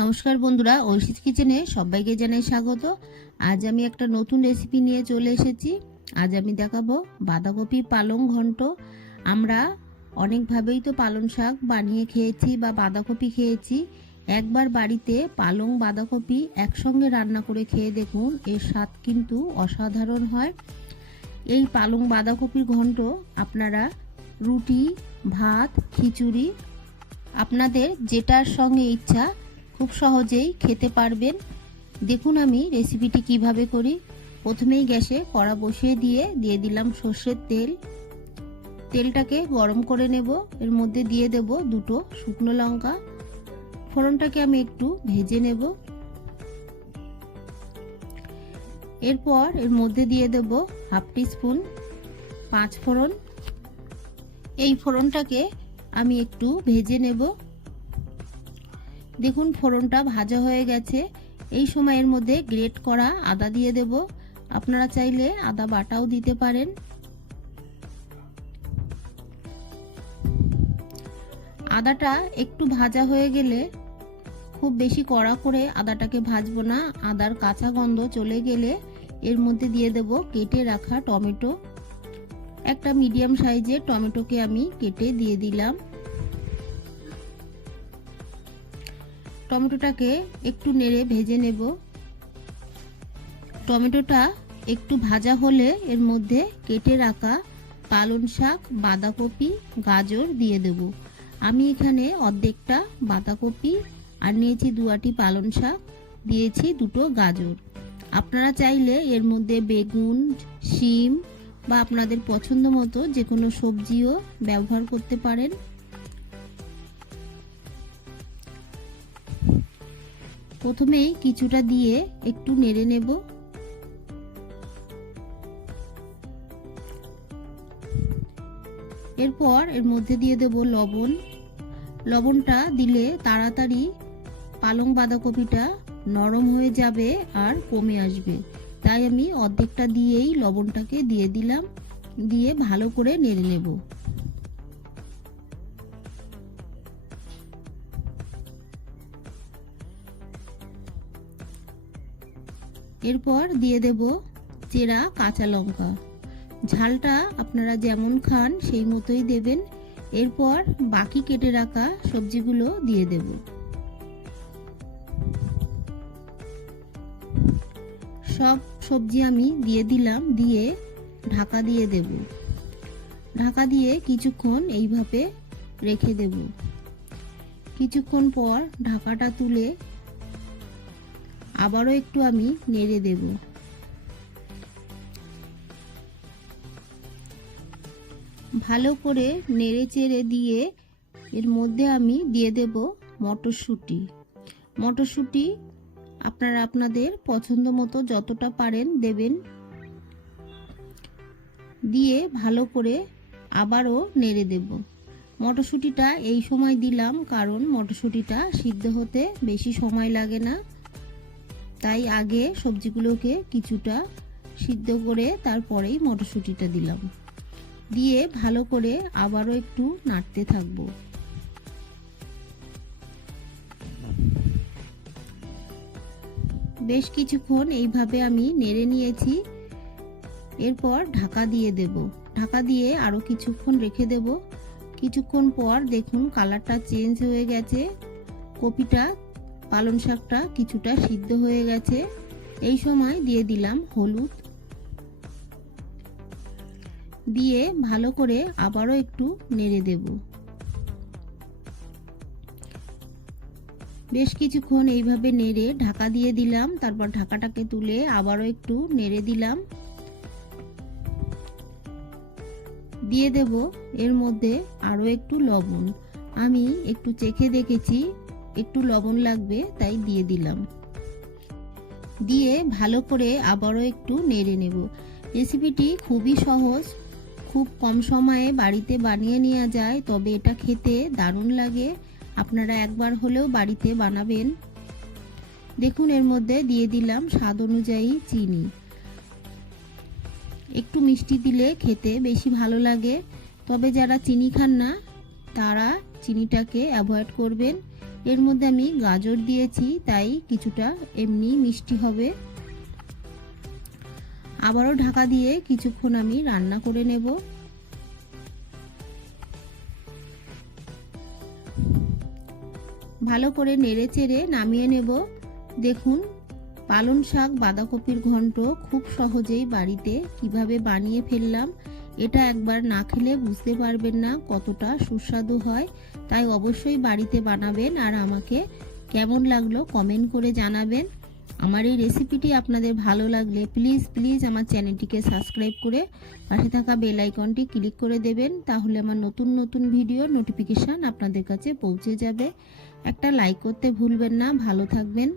নমস্কার বন্ধুরা ঐশিস কিচেনে সবাইকে জানাই স্বাগত। আজ আমি একটা নতুন রেসিপি নিয়ে চলে এসেছি। আজ আমি দেখাবো বাঁধাকপি পালং ঘন্ট। আমরা অনেকভাবেই তো পালং শাক বানিয়ে খেয়েছি বা বাঁধাকপি খেয়েছি। একবার বাড়িতে পালং বাঁধাকপি একসঙ্গে রান্না করে খেয়ে দেখুন, এর স্বাদ কিন্তু অসাধারণ হয়। এই পালং বাঁধাকপির ঘন্ট আপনারা রুটি, ভাত, খিচুড়ি, আপনাদের যেটার সঙ্গে ইচ্ছা খুব সহজেই খেতে পারবেন। দেখুন আমি রেসিপিটি কীভাবে করি। প্রথমেই গ্যাসে কড়া বসিয়ে দিয়ে দিয়ে দিলাম সর্ষের তেল। তেলটাকে গরম করে নেব। এর মধ্যে দিয়ে দেব দুটো শুকনো লঙ্কা। ফোড়নটাকে আমি একটু ভেজে নেব। এরপর এর মধ্যে দিয়ে দেব হাফ স্পুন পাঁচ ফোড়ন। এই ফোড়নটাকে আমি একটু ভেজে নেব। দেখুন, ফোড়নটা ভাজা হয়ে গেছে। এই সময়ের মধ্যে গ্রেট করা আদা দিয়ে দেব। আপনারা চাইলে আদা বাটাও দিতে পারেন। আদাটা একটু ভাজা হয়ে গেলে খুব বেশি কড়া করে আদাটাকে ভাজবো না। আদার কাঁচা গন্ধ চলে গেলে এর মধ্যে দিয়ে দেব কেটে রাখা টমেটো। একটা মিডিয়াম সাইজের টমেটোকে আমি কেটে দিয়ে দিলাম। টমেটোটাকে একটু নেড়ে ভেজে নেব। টমেটোটা একটু ভাজা হলে এর মধ্যে কেটে রাখা পালং শাক, বাঁধাকপি, গাজর দিয়ে দেব। আমি এখানে অর্ধেকটা বাঁধাকপি আর নিয়েছি দুয়াটি পালং শাক, দিয়েছি দুটো গাজর। আপনারা চাইলে এর মধ্যে বেগুন, শিম বা আপনাদের পছন্দ মতো যে কোনো সবজিও ব্যবহার করতে পারেন। প্রথমেই কিছুটা দিয়ে একটু নেড়ে নেব। এরপর এর মধ্যে দিয়ে দেব লবণ। লবণটা দিলে তাড়াতাড়ি পালং বাঁধাকপিটা নরম হয়ে যাবে আর কমে আসবে। তাই আমি অর্ধেকটা দিয়েই লবণটাকে দিয়ে দিলাম, দিয়ে ভালো করে নেড়ে নেব। এরপর দিয়ে দেব চেরা কাঁচা লঙ্কা। ঝালটা আপনারা যেমন খান সেই মতোই দেবেন। এরপর বাকি কেটে রাখা সবজিগুলো দিয়ে দেব। সব সবজি আমি দিয়ে দিলাম, দিয়ে ঢাকা দিয়ে দেব। ঢাকা দিয়ে কিছুক্ষণ এইভাবে রেখে দেব। কিছুক্ষণ পর ঢাকাটা তুলে আবারও একটু আমি নেড়ে দেব। ভালো করে নেড়ে চেড়ে দিয়ে এর মধ্যে আমি দিয়ে দেব মটরশুঁটি। মটরশুঁটি আপনারা আপনাদের পছন্দ মতো যতটা পারেন দেবেন। দিয়ে ভালো করে আবারও নেড়ে দেব। মটরশুঁটিটা এই সময় দিলাম কারণ মটরশুঁটিটা সিদ্ধ হতে বেশি সময় লাগে না। তাই আগে সবজিগুলোকে কিছুটা সিদ্ধ করে তারপরেই মটরশুঁটিটা দিলাম। দিয়ে ভালো করে আবারও একটু নাড়তে থাকব। বেশ কিছুক্ষণ এইভাবে আমি নেড়ে নিয়েছি। এরপর ঢাকা দিয়ে দেব। ঢাকা দিয়ে আরও কিছুক্ষণ রেখে দেব। কিছুক্ষণ পর দেখুন কালারটা চেঞ্জ হয়ে গেছে। কপিটা পালং শাকটা কিছুটা সিদ্ধ হয়ে গেছে। এই সময় দিয়ে দিলাম হলুদ। দিয়ে ভালো করে আবারও একটু নেড়ে দেব। বেশ কিছুক্ষণ এইভাবে নেড়ে ঢাকা দিয়ে দিলাম। তারপর ঢাকাটাকে তুলে আবারও একটু নেড়ে দিলাম। দিয়ে দেব এর মধ্যে আরও একটু লবণ। আমি একটু চেখে দেখেছি একটু লবণ লাগবে, তাই দিয়ে দিলাম। দিয়ে ভালো করে আবারও একটু নেড়ে নেব। রেসিপিটি খুবই সহজ, খুব কম সময়ে বাড়িতে বানিয়ে নেওয়া যায়, তবে এটা খেতে দারুণ লাগে। আপনারা একবার হলেও বাড়িতে বানাবেন। দেখুন, এর মধ্যে দিয়ে দিলাম স্বাদ অনুযায়ী চিনি। একটু মিষ্টি দিলে খেতে বেশি ভালো লাগে, তবে যারা চিনি খান না, তারা চিনিটাকে অ্যাভয়েড করবেন। এর মধ্যে আমি গাজর দিয়েছি, তাই কিছুটা এমনি মিষ্টি হবে। আবারও ঢাকা দিয়ে কিছুক্ষণ আমি রান্না করে নেব। ভালো করে নেড়ে চেড়ে নামিয়ে নেব। দেখুন, পালং শাক, বাঁধাকপির ঘন্ট খুব সহজেই বাড়িতে কীভাবে বানিয়ে ফেললাম। এটা একবার না খেলে বুঝতে পারবেন না কতটা সুস্বাদু হয়। তাই অবশ্যই বাড়িতে বানাবেন আর আমাকে কেমন লাগল কমেন্ট করে জানাবেন। আমার এই রেসিপিটি আপনাদের ভালো লাগলে প্লিজ প্লিজ আমার চ্যানেলটিকে সাবস্ক্রাইব করে পাশে থাকা বেল আইকনটি ক্লিক করে দেবেন। তাহলে আমার নতুন নতুন ভিডিও নোটিফিকেশান আপনাদের কাছে পৌঁছে যাবে। একটা লাইক করতে ভুলবেন না। ভালো থাকবেন।